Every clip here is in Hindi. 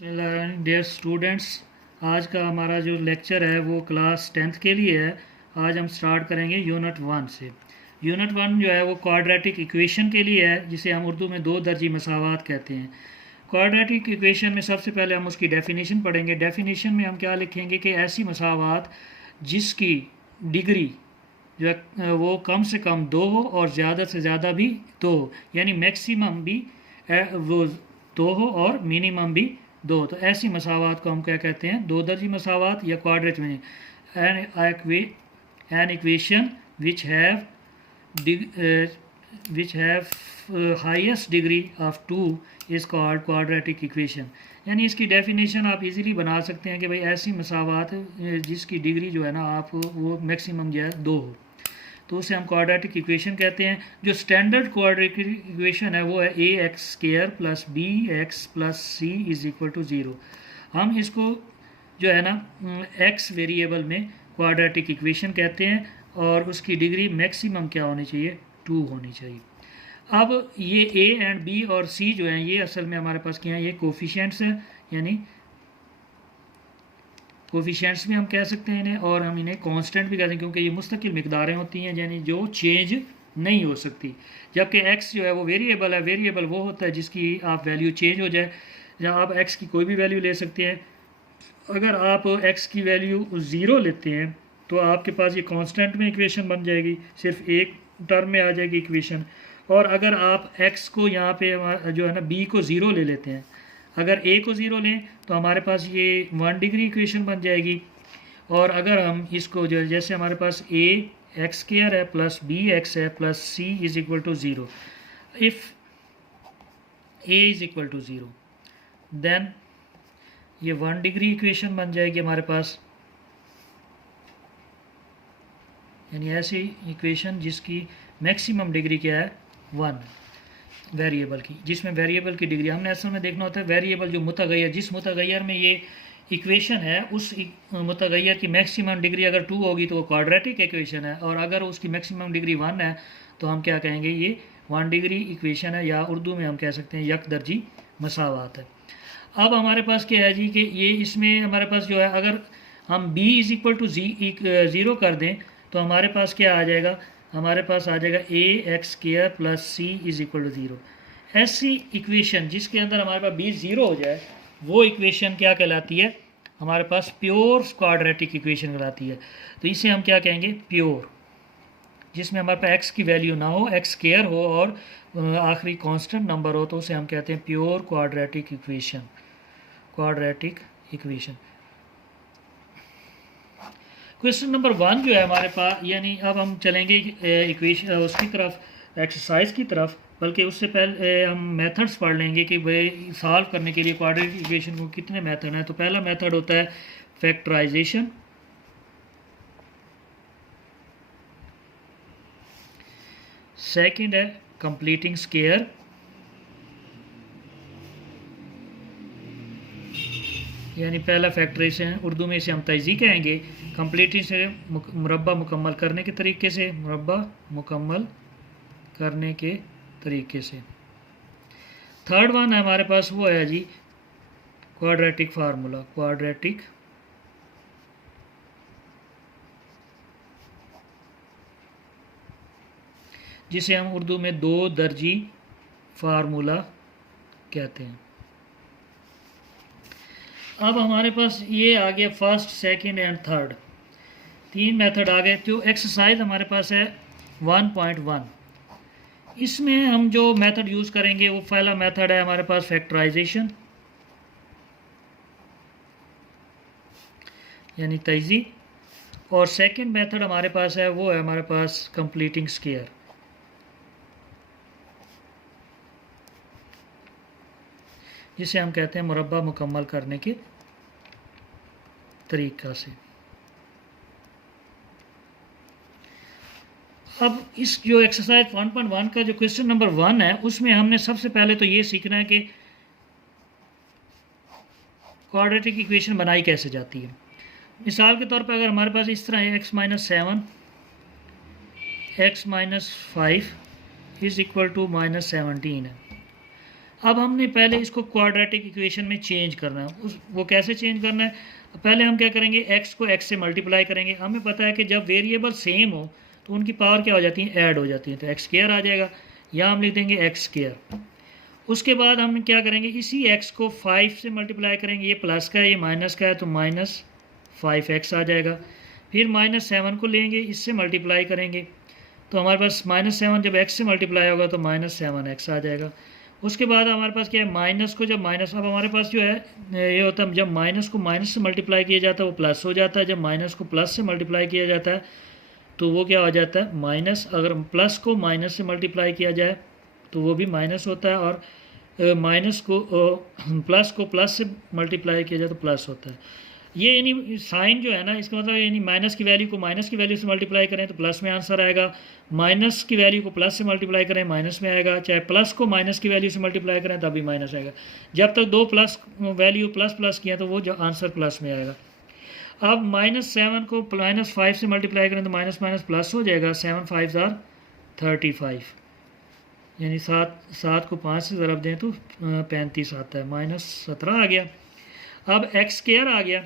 डियर स्टूडेंट्स, आज का हमारा जो लेक्चर है वो क्लास 10th के लिए है। आज हम स्टार्ट करेंगे यूनिट 1 से। यूनिट 1 जो है वो क्वाड्रेटिक इक्वेशन के लिए है, जिसे हम उर्दू में दो दर्जी मसावात कहते हैं। क्वाड्रेटिक इक्वेशन में सबसे पहले हम उसकी डेफिनेशन पढ़ेंगे। डेफिनेशन में हम क्या लिखेंगे कि ऐसी मसावात जिसकी डिग्री जो है वो कम से कम दो हो और ज़्यादा से ज़्यादा भी दो हो, यानी मैक्सिमम भी वो दो हो और मिनिमम भी दो। तो ऐसी मसावात को हम क्या कहते हैं? दो दर्जी मसावात या क्वाड्रेट में। An equation which have highest degree of two is called quadratic equation. यानी इसकी डेफिनेशन आप इजीली बना सकते हैं कि भाई ऐसी मसावात जिसकी डिग्री जो है ना आप वो मैक्सिमम जो है दो हो, तो उसे हम क्वाड्रेटिक इक्वेशन कहते हैं। जो स्टैंडर्ड क्वाड्रेटिक इक्वेशन है वो है a x square plus b x plus c is equal to zero. हम इसको जो है ना एक्स वेरिएबल में क्वाड्रेटिक इक्वेशन कहते हैं और उसकी डिग्री मैक्सिमम क्या होनी चाहिए? टू होनी चाहिए। अब ये ए एंड बी और सी जो हैं ये असल में हमारे पास क्या है? ये कोफिशिएंट्स हैं, यानी कोफिशिएंट्स भी हम कह सकते हैं इन्हें, और हम इन्हें कांस्टेंट भी कहते हैं क्योंकि ये मुस्तकिल मिकदारें होती हैं, यानी जो चेंज नहीं हो सकती। जबकि एक्स जो है वो वेरिएबल है। वेरिएबल वो होता है जिसकी आप वैल्यू चेंज हो जाए। जहाँ आप एक्स की कोई भी वैल्यू ले सकते हैं। अगर आप एक्स की वैल्यू ज़ीरो लेते हैं तो आपके पास ये कांस्टेंट में इक्वेशन बन जाएगी, सिर्फ एक टर्म में आ जाएगी इक्वेशन। और अगर आप एक्स को यहाँ पे जो है ना बी को ज़ीरो ले लेते हैं, अगर ए को ज़ीरो लें तो हमारे पास ये 1 डिग्री इक्वेशन बन जाएगी। और अगर हम इसको जो जैसे हमारे पास ए एक्स स्क्वायर है प्लस बी एक्स है plus c is equal to zero, if a is equal to zero then ये 1 डिग्री इक्वेशन बन जाएगी हमारे पास। यानी ऐसी इक्वेशन जिसकी मैक्सिमम डिग्री क्या है? 1 वेरिएबल की, जिसमें वेरिएबल की डिग्री हमने असल में देखना होता है वेरिएबल जो मुतगैर, जिस मुतगैर में ये इक्वेशन है उस मुतगैर की मैक्सिमम डिग्री अगर 2 होगी तो वो क्वाड्रेटिक इक्वेशन है, और अगर उसकी मैक्सिमम डिग्री 1 है तो हम क्या कहेंगे? ये 1 डिग्री इक्वेशन है, या उर्दू में हम कह सकते हैं यक दर्जी मसावात है। अब हमारे पास क्या है जी कि ये इसमें हमारे पास जो है अगर हम b is equal to zero कर दें तो हमारे पास क्या आ जाएगा? हमारे पास आ जाएगा a x square plus c is equal to zero. ऐसी इक्वेशन जिसके अंदर हमारे पास बी ज़ीरो हो जाए वो इक्वेशन क्या कहलाती है? हमारे पास प्योर क्वाड्रेटिक इक्वेशन कहलाती है। तो इसे हम क्या कहेंगे? प्योर, जिसमें हमारे पास एक्स की वैल्यू ना हो, एक्स स्क्वायर हो और आखिरी कांस्टेंट नंबर हो, तो उसे हम कहते हैं pure quadratic equation. Quadratic equation. Question number 1 जो है हमारे पास, यानी अब हम चलेंगे इक्वेशन उसकी तरफ, एक्सरसाइज की तरफ, बल्कि उससे पहले हम मेथड्स पढ़ लेंगे कि भाई सॉल्व करने के लिए क्वाड्रेटिक इक्वेशन को कितने मेथड हैं। तो पहला मेथड होता है फैक्टराइजेशन, सेकंड है कंप्लीटिंग स्क्वायर, यानी पहला फैक्टराइजेशन उर्दू में इसे हम तजी कहेंगे। कंप्लीटिंग से मुरब्बा मुकम्मल करने के तरीके से, मुरब्बा मुकम्मल करने के तरीके से। थर्ड वन है हमारे पास वो है जी क्वाड्रेटिक फार्मूला, क्वाड्रेटिक जिसे हम उर्दू में दो दर्जी फार्मूला कहते हैं। अब हमारे पास ये आ गया first, second and third, 3 method आ गए। जो एक्सरसाइज हमारे पास है 1.1, इसमें हम जो मेथड यूज़ करेंगे वो पहला मेथड है हमारे पास फैक्टराइजेशन, यानी तजी, और सेकंड मेथड हमारे पास है वो है हमारे पास कंप्लीटिंग स्क्वायर, जिसे हम कहते हैं मुरब्बा मुकम्मल करने के तरीका से। अब इस जो एक्सरसाइज 1.1 का जो क्वेश्चन नंबर 1 है उसमें हमने सबसे पहले तो ये सीखना है कि क्वाड्रेटिक इक्वेशन बनाई कैसे जाती है। मिसाल के तौर पर अगर हमारे पास इस तरह है x minus 7 x minus 5 is equal to minus 17 है। अब हमने पहले इसको क्वाड्रेटिक इक्वेशन में चेंज करना है। वो कैसे चेंज करना है? पहले हम क्या करेंगे, x को x से मल्टीप्लाई करेंगे। हमें पता है कि जब वेरिएबल सेम हो तो उनकी पावर क्या हो जाती है, ऐड हो जाती है, तो एक्स स्क्वायर आ जाएगा। यहाँ हम लिख देंगे एक्स स्क्वायर। उसके बाद हम क्या करेंगे, इसी x को 5 से मल्टीप्लाई करेंगे। ये प्लस का है, ये माइनस का है, तो -5x आ जाएगा। फिर -7 को लेंगे, इससे मल्टीप्लाई करेंगे, तो हमारे पास -7 जब x से मल्टीप्लाई होगा तो -7x आ जाएगा। उसके बाद हमारे पास क्या है, माइनस को जब माइनस, अब हमारे पास जो है ये होता है, जब माइनस को माइनस से मल्टीप्लाई किया जाता है वो प्लस हो जाता है, जब माइनस को प्लस से मल्टीप्लाई किया जाता है तो वो क्या हो जाता है, माइनस। अगर प्लस को माइनस से मल्टीप्लाई किया जाए तो वो भी माइनस होता है, और माइनस को प्लस से मल्टीप्लाई किया जाए तो प्लस होता है। ये यानी साइन जो है ना, इसका मतलब यानी माइनस की वैल्यू को माइनस की वैल्यू से मल्टीप्लाई करें तो प्लस में आंसर आएगा, माइनस की वैल्यू को प्लस से मल्टीप्लाई करें माइनस में आएगा, चाहे प्लस को माइनस की वैल्यू से मल्टीप्लाई करें तभी माइनस आएगा। जब तक दो प्लस वैल्यू प्लस किया तो वो जो आंसर प्लस में आएगा। अब -7 को -5 से मल्टीप्लाई करें तो माइनस प्लस हो जाएगा, 7 5 35, यानी 7 को 5 से ज़रब दें तो 35 आता है, -17 आ गया। अब x स्क्वायर आ गया।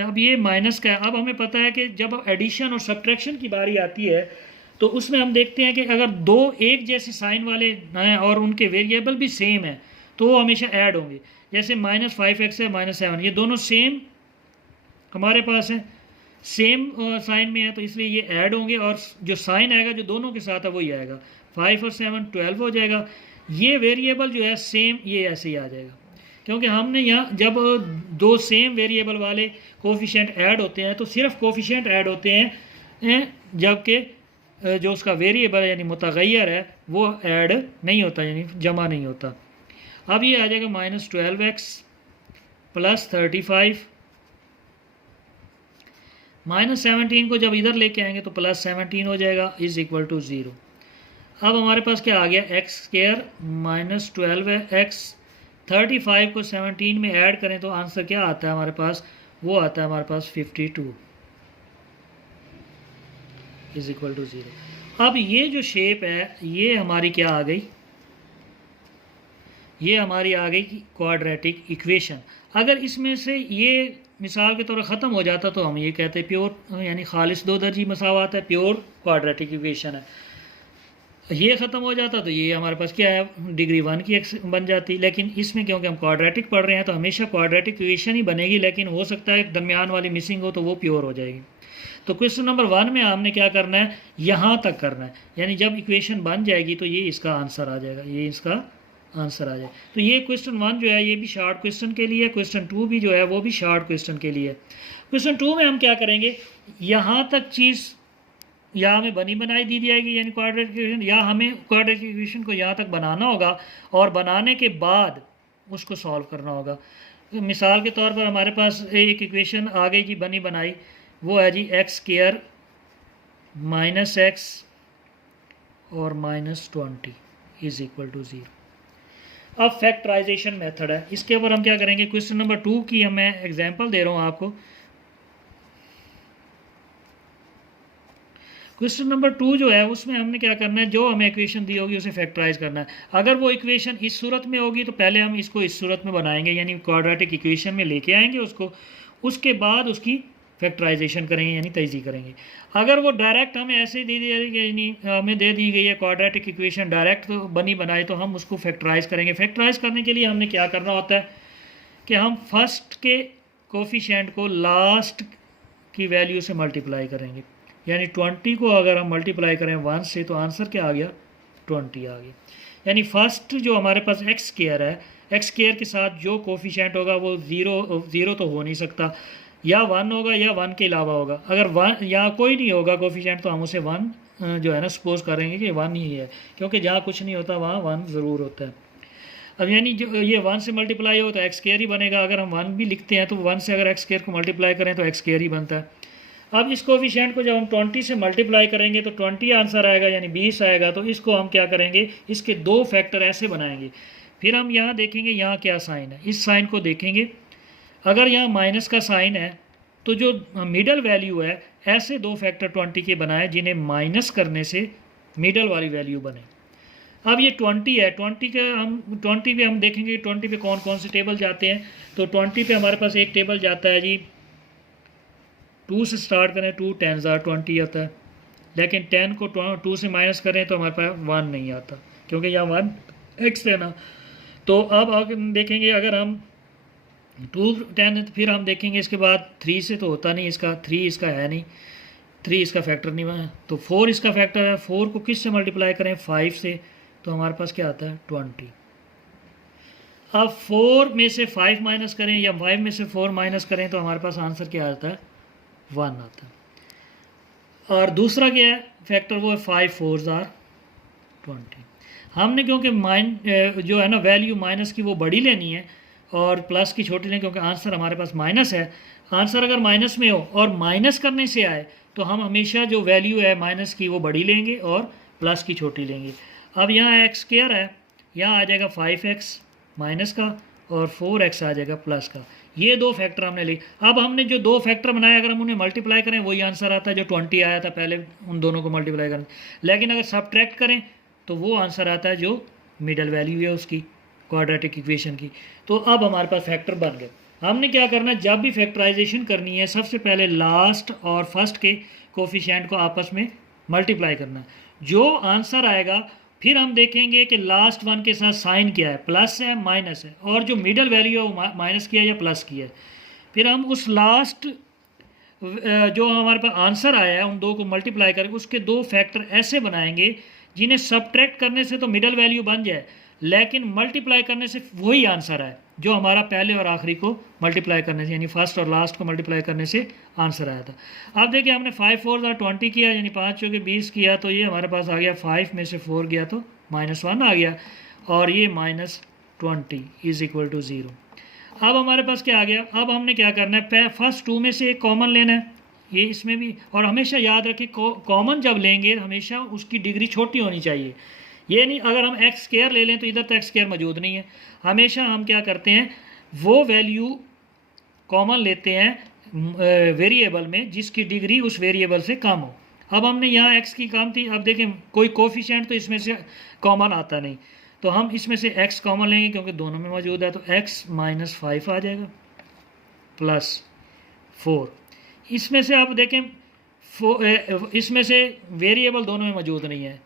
अब ये माइनस का है। अब हमें पता है कि जब एडिशन और सब्ट्रैक्शन की बारी आती है तो उसमें हम देखते हैं कि अगर दो एक जैसे साइन वाले हैं और उनके वेरिएबल भी सेम है तो वो हमेशा ऐड होंगे। जैसे -5x है, -7, ये दोनों सेम हमारे पास है, सेम साइन में है, तो इसलिए ये ऐड होंगे, और जो साइन आएगा जो दोनों के साथ है वही आएगा। 5 और 7 12 हो जाएगा। ये वेरिएबल जो है सेम, ये ऐसे ही आ जाएगा, क्योंकि हमने यहाँ जब दो सेम वेरिएबल वाले कोफिशिएंट ऐड होते हैं तो सिर्फ कोफिशिएंट ऐड होते हैं, जबकि जो उसका वेरिएबल यानी मुतगय्यर है वो ऐड नहीं होता, यानी जमा नहीं होता। अब ये आ जाएगा -12x + 35, -17 को जब इधर लेके आएंगे तो +17 हो जाएगा, = 0। अब हमारे पास क्या आ गया, x स्क्वायर -12x, 35 को 17 में ऐड करें तो आंसर क्या आता है हमारे पास, वो आता है हमारे पास 52 = 0। अब ये जो शेप है ये हमारी क्या आ गई, ये हमारी आ गई क्वाड्रेटिक इक्वेशन। अगर इसमें से ये मिसाल के तौर पर ख़त्म हो जाता तो हम ये कहते प्योर यानी खालिस दो दर्जी मसावात है, प्योर क्वाड्रेटिक इक्वेशन है। ये ख़त्म हो जाता तो ये हमारे पास क्या है, डिग्री 1 की बन जाती। लेकिन इसमें क्योंकि हम क्वाड्रेटिक पढ़ रहे हैं तो हमेशा क्वाड्रेटिक इक्वेशन ही बनेगी, लेकिन हो सकता है दरमियान वाली मिसिंग हो तो वो प्योर हो जाएगी। तो क्वेश्चन नंबर 1 में हमने क्या करना है, यहाँ तक करना है, यानी जब इक्वेशन बन जाएगी तो ये इसका आंसर आ जाएगा, ये इसका आंसर आ जाए। तो ये क्वेश्चन 1 जो है ये भी शॉर्ट क्वेश्चन के लिए, क्वेश्चन 2 भी जो है वो भी शॉर्ट क्वेश्चन के लिए। क्वेश्चन 2 में हम क्या करेंगे, यहाँ तक चीज़ या हमें बनी बनाई दी जाएगी यानी क्वाड्रेटिक इक्वेशन, या हमें क्वाड्रेटिक इक्वेशन को यहाँ तक बनाना होगा और बनाने के बाद उसको सॉल्व करना होगा। तो मिसाल के तौर पर हमारे पास एक इक्वेशन आ गई जी बनी बनाई, वो है जी x² -x और -20 = 0। अब फैक्टराइजेशन मेथड है, इसके ऊपर हम क्या करेंगे, क्वेश्चन नंबर 2 की मैं एग्जांपल दे रहा हूँ आपको। क्वेश्चन नंबर 2 जो है उसमें हमने क्या करना है, जो हमें इक्वेशन दी होगी उसे फैक्टराइज करना है। अगर वो इक्वेशन इस सूरत में होगी तो पहले हम इसको इस सूरत में बनाएंगे, यानी क्वाड्रेटिक इक्वेशन में लेके आएंगे उसको, उसके बाद उसकी फैक्टराइजेशन करेंगे यानी तयजी करेंगे। अगर वो डायरेक्ट हमें ऐसे दे दी यानी हमें दे दी गई है क्वाड्रेटिक इक्वेशन डायरेक्ट तो बनी बनाई, तो हम उसको फैक्टराइज करेंगे। फैक्टराइज करने के लिए हमने क्या करना होता है कि हम फर्स्ट के कोफिशिएंट को लास्ट की वैल्यू से मल्टीप्लाई करेंगे, यानी 20 को अगर हम मल्टीप्लाई करें 1 से तो आंसर क्या आ गया, 20 आ गया। यानी फर्स्ट जो हमारे पास x² है, x² के साथ जो कोफिशिएंट होगा वो ज़ीरो तो हो नहीं सकता, या 1 होगा या 1 के अलावा होगा। अगर 1 यहाँ कोई नहीं होगा कोफिशिएंट तो हम उसे 1 जो है ना सपोज करेंगे कि 1 ही है, क्योंकि जहाँ कुछ नहीं होता वहाँ 1 ज़रूर होता है। अब यानी जो ये 1 से मल्टीप्लाई हो तो x² ही बनेगा। अगर हम 1 भी लिखते हैं तो 1 से अगर x² को मल्टीप्लाई करें तो x² ही बनता है। अब इस कोफिशिएंट को जब हम 20 से मल्टीप्लाई करेंगे तो 20 आंसर आएगा यानी 20 आएगा। तो इसको हम क्या करेंगे, इसके 2 फैक्टर ऐसे बनाएंगे। फिर हम यहाँ देखेंगे यहाँ क्या साइन है, इस साइन को देखेंगे। अगर यहाँ माइनस का साइन है तो जो मिडल वैल्यू है ऐसे 2 फैक्टर 20 के बनाए जिन्हें माइनस करने से मिडल वाली वैल्यू बने। अब ये 20 है, 20 पे हम देखेंगे 20 पे कौन कौन से टेबल जाते हैं। तो 20 पे हमारे पास एक टेबल जाता है जी, 2 से स्टार्ट करें, 2 10 20 आता है, लेकिन 10 को 2 से माइनस करें तो हमारे पास 1 नहीं आता, क्योंकि यहाँ 1 एक्स है ना। तो अब देखेंगे अगर हम 2 10 है तो फिर हम देखेंगे इसके बाद 3 से तो होता नहीं, इसका 3 इसका है नहीं, 3 इसका फैक्टर नहीं है, तो 4 इसका फैक्टर है। 4 को किस से मल्टीप्लाई करें, 5 से, तो हमारे पास क्या आता है 20। अब 4 में से 5 माइनस करें या 5 में से 4 माइनस करें तो हमारे पास आंसर क्या आता है, 1 आता है। और दूसरा क्या है फैक्टर, वो है 5 4 20। हमने क्योंकि जो है ना वैल्यू माइनस की वो बड़ी लेनी है और प्लस की छोटी लेनी, क्योंकि आंसर हमारे पास माइनस है। आंसर अगर माइनस में हो और माइनस करने से आए तो हम हमेशा जो वैल्यू है माइनस की वो बड़ी लेंगे और प्लस की छोटी लेंगे। अब यहाँ एक्स स्क्वायर है, यहाँ आ जाएगा 5x माइनस का और 4x आ जाएगा प्लस का। ये दो फैक्टर हमने लिए। अब हमने जो दो फैक्टर बनाए अगर हम उन्हें मल्टीप्लाई करें वही आंसर आता है जो 20 आया था पहले, उन दोनों को मल्टीप्लाई करें। लेकिन अगर सब्ट्रैक्ट करें तो वो आंसर आता है जो मिडल वैल्यू है उसकी क्वाड्रेटिक इक्वेशन की। तो अब हमारे पास फैक्टर बन गए। हमने क्या करना है, जब भी फैक्टराइजेशन करनी है सबसे पहले लास्ट और फर्स्ट के कोफिशिएंट को आपस में मल्टीप्लाई करना है। जो आंसर आएगा फिर हम देखेंगे कि लास्ट वन के साथ साइन क्या है, प्लस है माइनस है, और जो मिडल वैल्यू है वो माइनस की है या प्लस की है। फिर हम उस लास्ट जो हमारे पास आंसर आया है उन दो को मल्टीप्लाई करके उसके दो फैक्टर ऐसे बनाएंगे जिन्हें सब्ट्रैक्ट करने से तो मिडल वैल्यू बन जाए, लेकिन मल्टीप्लाई करने से वही आंसर आए जो हमारा पहले और आखिरी को मल्टीप्लाई करने से, यानी फर्स्ट और लास्ट को मल्टीप्लाई करने से आंसर आया था। अब देखिए हमने 5 4 20 किया, यानी 5 चौके 20 किया, तो ये हमारे पास आ गया 5 में से 4 गया तो -1 आ गया, और ये -20 इज इक्वल टू 0। अब हमारे पास क्या आ गया, अब हमने क्या करना है, फर्स्ट 2 में से एक कॉमन लेना है, ये इसमें भी। और हमेशा याद रखें कॉमन जब लेंगे हमेशा उसकी डिग्री छोटी होनी चाहिए। ये नहीं अगर हम एक्स स्क्वायर ले लें तो इधर तो एक्स स्क्वायर मौजूद नहीं है। हमेशा हम क्या करते हैं, वो वैल्यू कॉमन लेते हैं वेरिएबल में जिसकी डिग्री उस वेरिएबल से कम हो। अब हमने यहाँ एक्स की कम थी, अब देखें कोई कोफिशिएंट तो इसमें से कॉमन आता नहीं, तो हम इसमें से एक्स कॉमन लेंगे क्योंकि दोनों में मौजूद है, तो एक्स -5 आ जाएगा +4। इसमें से आप देखें इसमें से वेरिएबल दोनों में मौजूद नहीं है।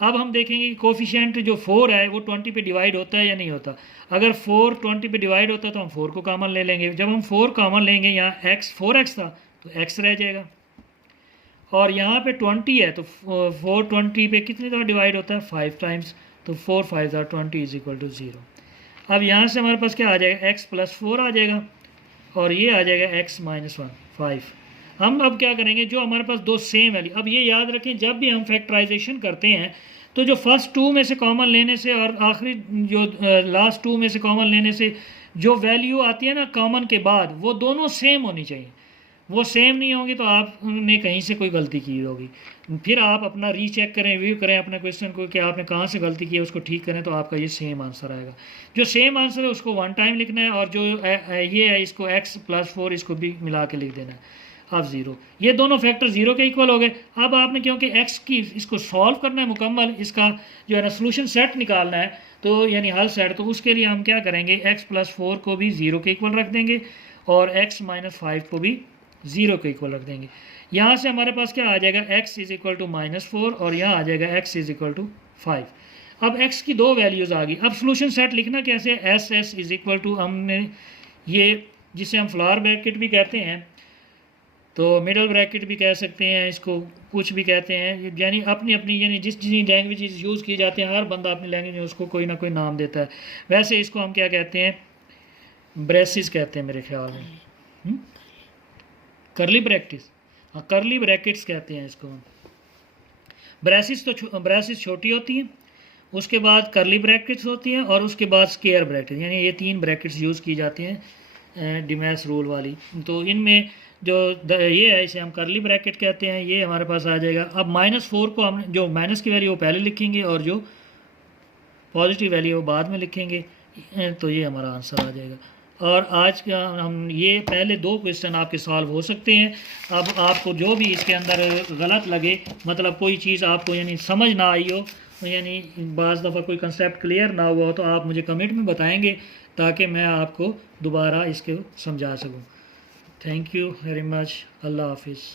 अब हम देखेंगे कि कोफिशिएंट जो 4 है वो 20 पे डिवाइड होता है या नहीं होता। अगर 4 20 पे डिवाइड होता है तो हम 4 को कॉमन ले लेंगे। जब हम 4 कॉमन लेंगे, यहाँ x 4x था तो x रह जाएगा, और यहाँ पे 20 है तो 4 20 पे कितनी दफ़ा डिवाइड होता है, 5 टाइम्स, तो 4 5 20 इज इक्वल टू 0। अब यहाँ से हमारे पास क्या आ जाएगा, x +4 आ जाएगा, और ये आ जाएगा x -1 5। हम अब क्या करेंगे, जो हमारे पास दो सेम वैल्यू, अब ये याद रखें जब भी हम फैक्टराइजेशन करते हैं तो जो फर्स्ट 2 में से कॉमन लेने से और आखिरी जो लास्ट 2 में से कॉमन लेने से जो वैल्यू आती है ना कॉमन के बाद, वो दोनों सेम होनी चाहिए। वो सेम नहीं होगी तो आपने कहीं से कोई गलती की होगी। फिर आप अपना रीचेक करें, रिव्यू करें अपने क्वेश्चन को कि आपने कहाँ से गलती की है, उसको ठीक करें, तो आपका ये सेम आंसर आएगा। जो सेम आंसर है उसको 1 टाइम लिखना है, और जो ये है इसको x +4 इसको भी मिला के लिख देना है। अब 0, ये दोनों फैक्टर 0 के इक्वल हो गए। अब आपने क्योंकि x की इसको सॉल्व करना है मुकम्मल, इसका जो है ना सोल्यूशन सेट निकालना है, तो यानी हल सेट, तो उसके लिए हम क्या करेंगे, x +4 को भी 0 के इक्वल रख देंगे और x -5 को भी 0 के इक्वल रख देंगे। यहाँ से हमारे पास क्या आ जाएगा, x इज इक्वल टू -4 और यहाँ आ जाएगा x इज इक्वल टू 5। अब x की दो वैल्यूज़ आ गई। अब सोल्यूशन सेट लिखना कैसे, s इज इक्वल टू, हमने ये जिसे हम फ्लावर ब्रैकेट भी कहते हैं, तो मिडल ब्रैकेट भी कह सकते हैं, इसको कुछ भी कहते हैं, यानी अपनी अपनी यानी जिस लैंग्वेज यूज़ की जाती हैं हर बंदा अपनी लैंग्वेज में उसको कोई ना कोई नाम देता है। वैसे इसको हम क्या कहते हैं, ब्रेसिस कहते हैं मेरे ख्याल में, करली ब्रैकेट्स, हाँ करली ब्रैकेट्स कहते हैं इसको। ब्रेसिस तो ब्रेसिस छोटी होती हैं, उसके बाद करली ब्रैकेट्स होती हैं, और उसके बाद स्क्वायर ब्रैकेट, यानी ये 3 ब्रैकेट्स यूज़ की जाती हैं डिमैस रूल वाली। तो इनमें जो ये है इसे हम करली ब्रैकेट कहते हैं, ये हमारे पास आ जाएगा। अब -4 को हम जो माइनस की वैल्यू वो पहले लिखेंगे और जो पॉजिटिव वैल्यू वो बाद में लिखेंगे, तो ये हमारा आंसर आ जाएगा। और आज का हम ये पहले 2 क्वेश्चन आपके सॉल्व हो सकते हैं। अब आपको जो भी इसके अंदर गलत लगे, मतलब कोई चीज़ आपको यानी समझ ना आई हो, यानी बाज़ दफ़ा कोई कंसेप्ट क्लियर ना हुआ हो तो आप मुझे कमेंट में बताएंगे ताकि मैं आपको दोबारा इसको समझा सकूं। Thank you very much. अल्लाह हाफिज़।